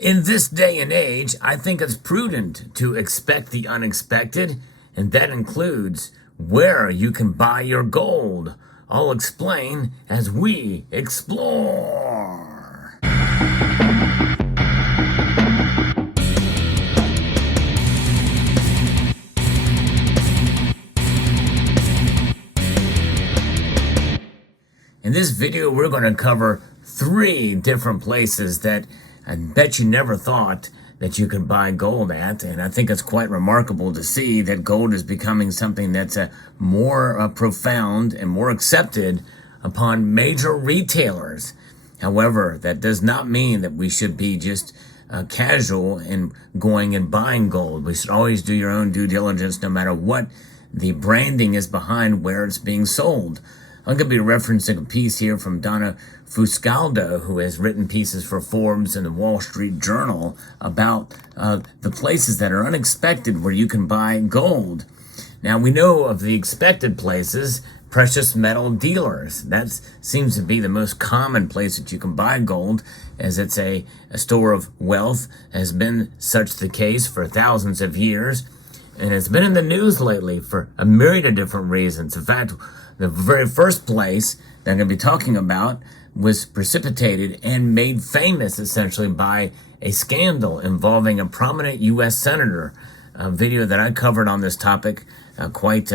In this day and age, I think it's prudent to expect the unexpected, and that includes where you can buy your gold. I'll explain as we explore. In this video, we're going to cover 3 different places that I bet you never thought that you could buy gold at. And I think it's quite remarkable to see that gold is becoming something that's more profound and more accepted upon major retailers. However, that does not mean that we should be just casual in going and buying gold. We should always do your own due diligence no matter what the branding is behind where it's being sold. I'm going to be referencing a piece here from Donna Fuscaldo, who has written pieces for Forbes and the Wall Street Journal about the places that are unexpected where you can buy gold. Now, we know of the expected places, precious metal dealers. That seems to be the most common place that you can buy gold, as it's a store of wealth, has been such the case for thousands of years, and it's been in the news lately for a myriad of different reasons. In fact, the very first place that I'm going to be talking about was precipitated and made famous essentially by a scandal involving a prominent U.S. senator, a video that I covered on this topic quite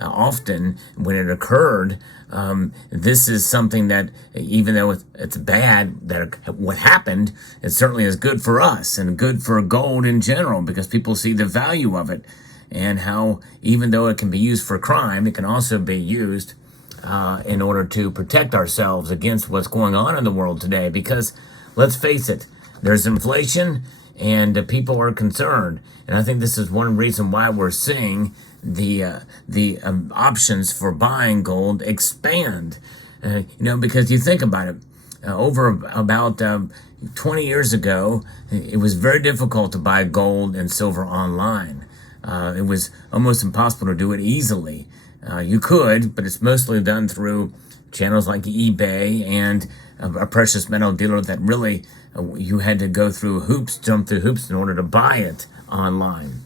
often when it occurred. This is something that, even though it's bad that what happened, it certainly is good for us and good for gold in general because people see the value of it. And how, even though it can be used for crime, it can also be used in order to protect ourselves against what's going on in the world today. Because, let's face it, there's inflation and people are concerned. And I think this is one reason why we're seeing the options for buying gold expand. Because you think about it, over about 20 years ago, it was very difficult to buy gold and silver online. It was almost impossible to do it easily. You could, but it's mostly done through channels like eBay and a precious metal dealer that really you had to go through hoops, jump through hoops in order to buy it online.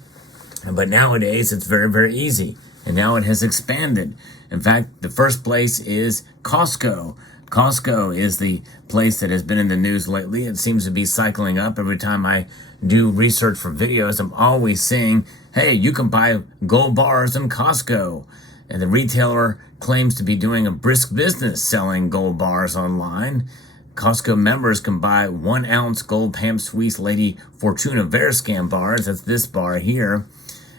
But nowadays, it's very, very easy. And now it has expanded. In fact, the first place is Costco. Costco is the place that has been in the news lately. It seems to be cycling up. Every time I do research for videos, I'm always seeing, hey, you can buy gold bars in Costco. And the retailer claims to be doing a brisk business selling gold bars online. Costco members can buy 1 ounce gold Pam Suisse Lady Fortuna Verscan bars. That's this bar here,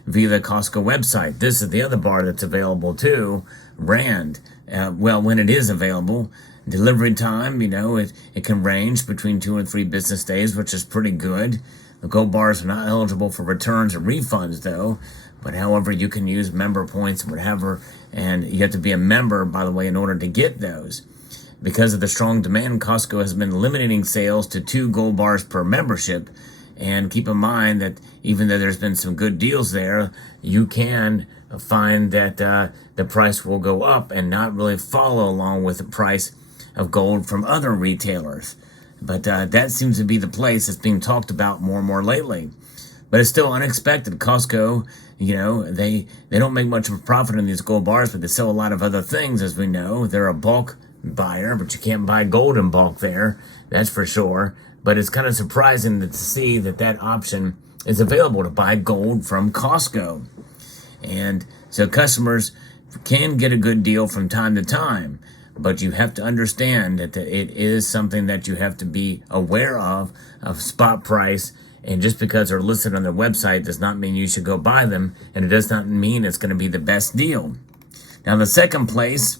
via the Costco website. This is the other bar that's available too, Rand. When it is available, delivery time, it can range between 2 and 3 business days, which is pretty good. The gold bars are not eligible for returns or refunds, though. But however, you can use member points, whatever, and you have to be a member, by the way, in order to get those. Because of the strong demand, Costco has been limiting sales to 2 gold bars per membership. And keep in mind that even though there's been some good deals there, you can find that the price will go up and not really follow along with the price of gold from other retailers. But that seems to be the place that's being talked about more and more lately. But it's still unexpected. Costco, they don't make much of a profit on these gold bars, but they sell a lot of other things, as we know. They're a bulk buyer, but you can't buy gold in bulk there, that's for sure. But it's kind of surprising to see that option is available to buy gold from Costco. And so customers can get a good deal from time to time, but you have to understand that it is something that you have to be aware of spot price. And just because they're listed on their website does not mean you should go buy them, and it does not mean it's going to be the best deal. Now, the second place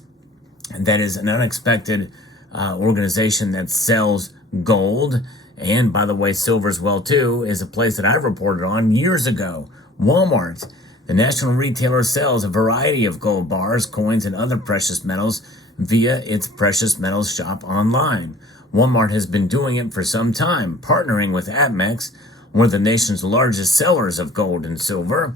that is an unexpected organization that sells gold, and by the way, silver as well too, is a place that I reported on years ago, Walmart. The national retailer sells a variety of gold bars, coins, and other precious metals via its precious metals shop online. Walmart has been doing it for some time, partnering with Amex, one of the nation's largest sellers of gold and silver.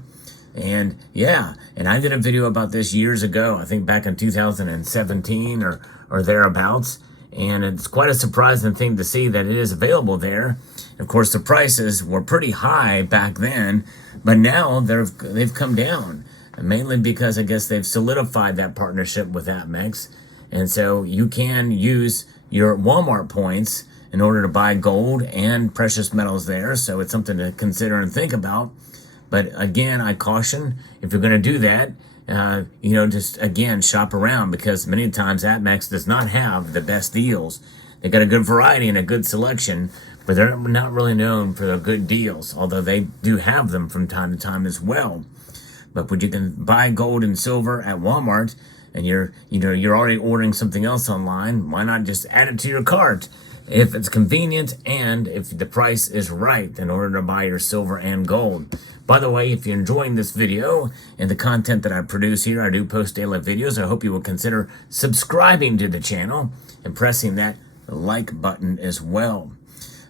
And I did a video about this years ago, I think back in 2017 or thereabouts. And it's quite a surprising thing to see that it is available there. Of course, the prices were pretty high back then, but now they've come down, mainly because I guess they've solidified that partnership with Amex. And so you can use your Walmart points in order to buy gold and precious metals there. So it's something to consider and think about. But again, I caution, if you're going to do that, just again, shop around, because many times Amex does not have the best deals. They got a good variety and a good selection, but they're not really known for their good deals, although they do have them from time to time as well. But when you can buy gold and silver at Walmart, and you're already ordering something else online, why not just add it to your cart if it's convenient and if the price is right in order to buy your silver and gold. By the way, if you're enjoying this video and the content that I produce here, I do post daily videos. I hope you will consider subscribing to the channel and pressing that like button as well.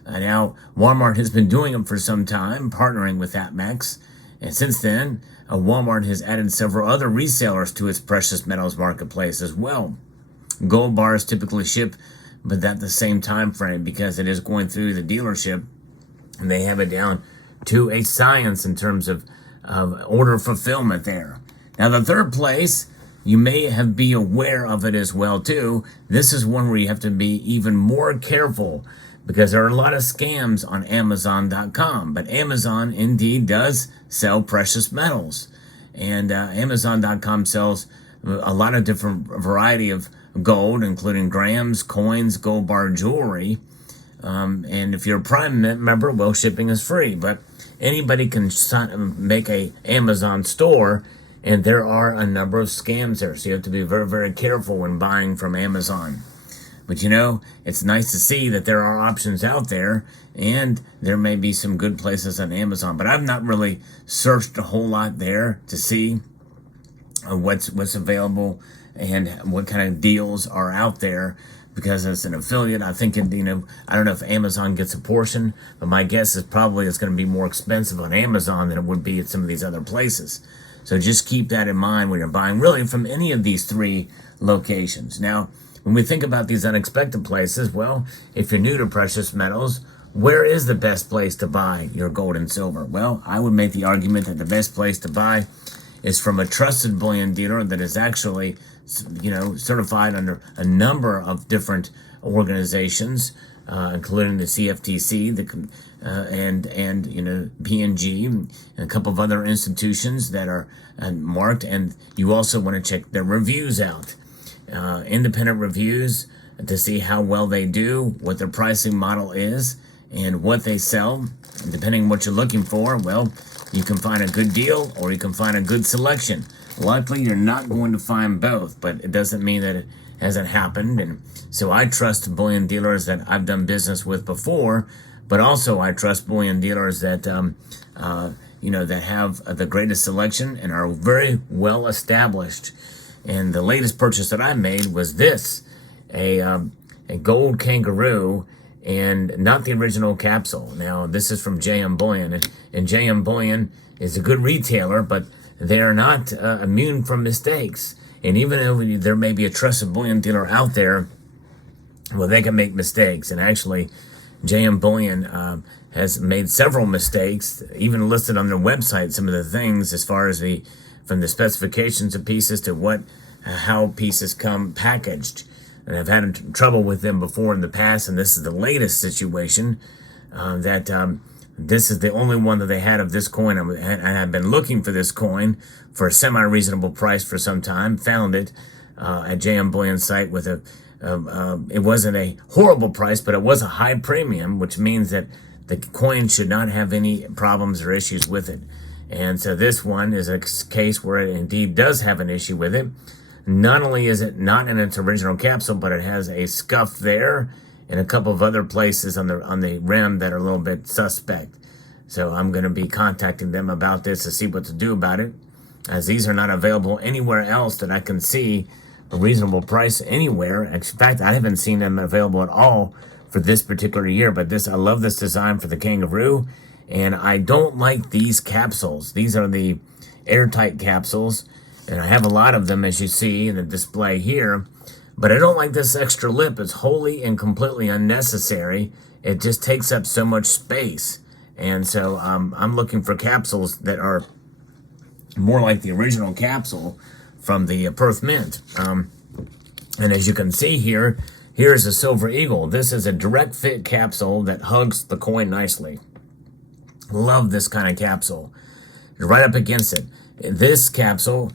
Now, Walmart has been doing them for some time, partnering with Amex. And since then, Walmart has added several other resellers to its precious metals marketplace as well. Gold bars typically ship, but at the same time frame, because it is going through the dealership, and they have it down to a science in terms of order fulfillment there. Now, the third place, you may be aware of it as well too. This is one where you have to be even more careful, because there are a lot of scams on Amazon.com. But Amazon indeed does sell precious metals. And Amazon.com sells a lot of different variety of gold, including grams, coins, gold bar jewelry. And if you're a Prime member, well, shipping is free. But anybody can make a Amazon store, and there are a number of scams there. So you have to be very, very careful when buying from Amazon. But it's nice to see that there are options out there, and there may be some good places on Amazon. But I've not really searched a whole lot there to see what's available and what kind of deals are out there, because as an affiliate, I think, I don't know if Amazon gets a portion, but my guess is probably it's going to be more expensive on Amazon than it would be at some of these other places. So just keep that in mind when you're buying really from any of these three locations. Now, when we think about these unexpected places, well, if you're new to precious metals, where is the best place to buy your gold and silver? Well, I would make the argument that the best place to buy is from a trusted bullion dealer that is actually, certified under a number of different organizations, including the CFTC, and P&G, and a couple of other institutions that are marked. And you also want to check their reviews out. Independent reviews to see how well they do, what their pricing model is, and what they sell. And depending on what you're looking for, well, you can find a good deal or you can find a good selection. Likely you're not going to find both, but it doesn't mean that it hasn't happened. And so I trust bullion dealers that I've done business with before, but also I trust bullion dealers that that have the greatest selection and are very well established. And the latest purchase that I made was this, a gold kangaroo, and not the original capsule. Now, this is from JM Bullion, and JM Bullion is a good retailer, but they are not immune from mistakes. And even though there may be a trusted bullion dealer out there, well, they can make mistakes. And actually, JM Bullion has made several mistakes, even listed on their website some of the things as far as from the specifications of pieces to how pieces come packaged. And I've had trouble with them before in the past, and this is the latest situation, this is the only one that they had of this coin. And I've been looking for this coin for a semi-reasonable price for some time, found it at JM Bullion's site with it wasn't a horrible price, but it was a high premium, which means that the coin should not have any problems or issues with it. And so this one is a case where it indeed does have an issue with it. Not only is it not in its original capsule, but it has a scuff there and a couple of other places on the rim that are a little bit suspect. So I'm going to be contacting them about this to see what to do about it, as these are not available anywhere else that I can see a reasonable price anywhere. In fact, I haven't seen them available at all for this particular year. But I love this design for the kangaroo, and I don't like these capsules. These are the airtight capsules, and I have a lot of them, as you see in the display here. But I don't like this extra lip. It's wholly and completely unnecessary. It just takes up so much space. And so I'm looking for capsules that are more like the original capsule from the Perth Mint. And as you can see here, here's a Silver Eagle. This is a direct fit capsule that hugs the coin nicely. Love this kind of capsule. Right up against it. This capsule,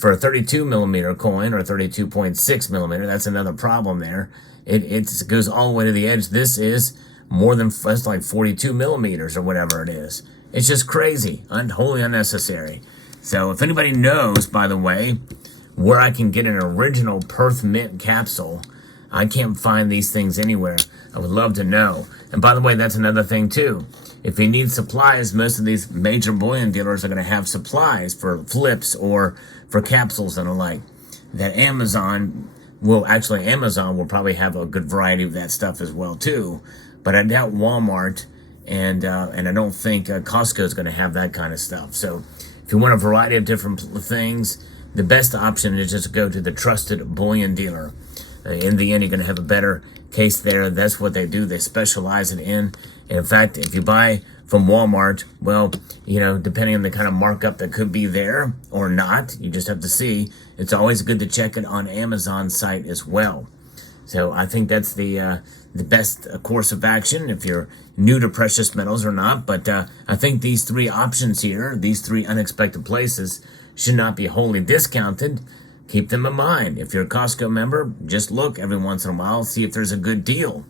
for a 32 millimeter coin or 32.6 millimeter, that's another problem there. It goes all the way to the edge. This is more than, that's like 42 millimeters or whatever it is. It's just crazy, wholly unnecessary. So if anybody knows, by the way, where I can get an original Perth Mint capsule, I can't find these things anywhere. I would love to know. And by the way, that's another thing too. If you need supplies, most of these major bullion dealers are going to have supplies for flips or for capsules and the like. That Amazon will probably have a good variety of that stuff as well too. But I doubt Walmart and I don't think Costco is going to have that kind of stuff. So if you want a variety of different things, the best option is just to go to the trusted bullion dealer. In the end, you're going to have a better case there. That's what they do. They specialize it in. And in fact, if you buy from Walmart, well, you know, depending on the kind of markup that could be there or not, you just have to see. It's always good to check it on Amazon's site as well. So I think that's the best course of action if you're new to precious metals or not. But I think these three options here, these three unexpected places, should not be wholly discounted. Keep them in mind. If you're a Costco member, just look every once in a while, see if there's a good deal.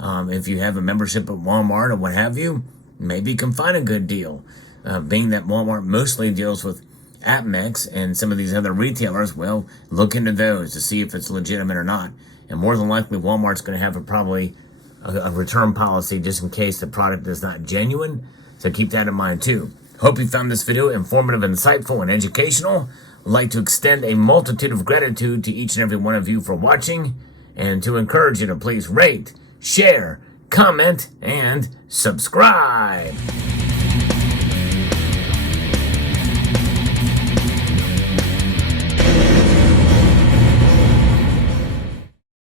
If you have a membership at Walmart or what have you, maybe you can find a good deal. Being that Walmart mostly deals with APMEX and some of these other retailers, well, look into those to see if it's legitimate or not. And more than likely, Walmart's going to have probably a return policy just in case the product is not genuine. So keep that in mind too. Hope you found this video informative, insightful, and educational. I'd like to extend a multitude of gratitude to each and every one of you for watching and to encourage you to please rate, share, comment, and subscribe.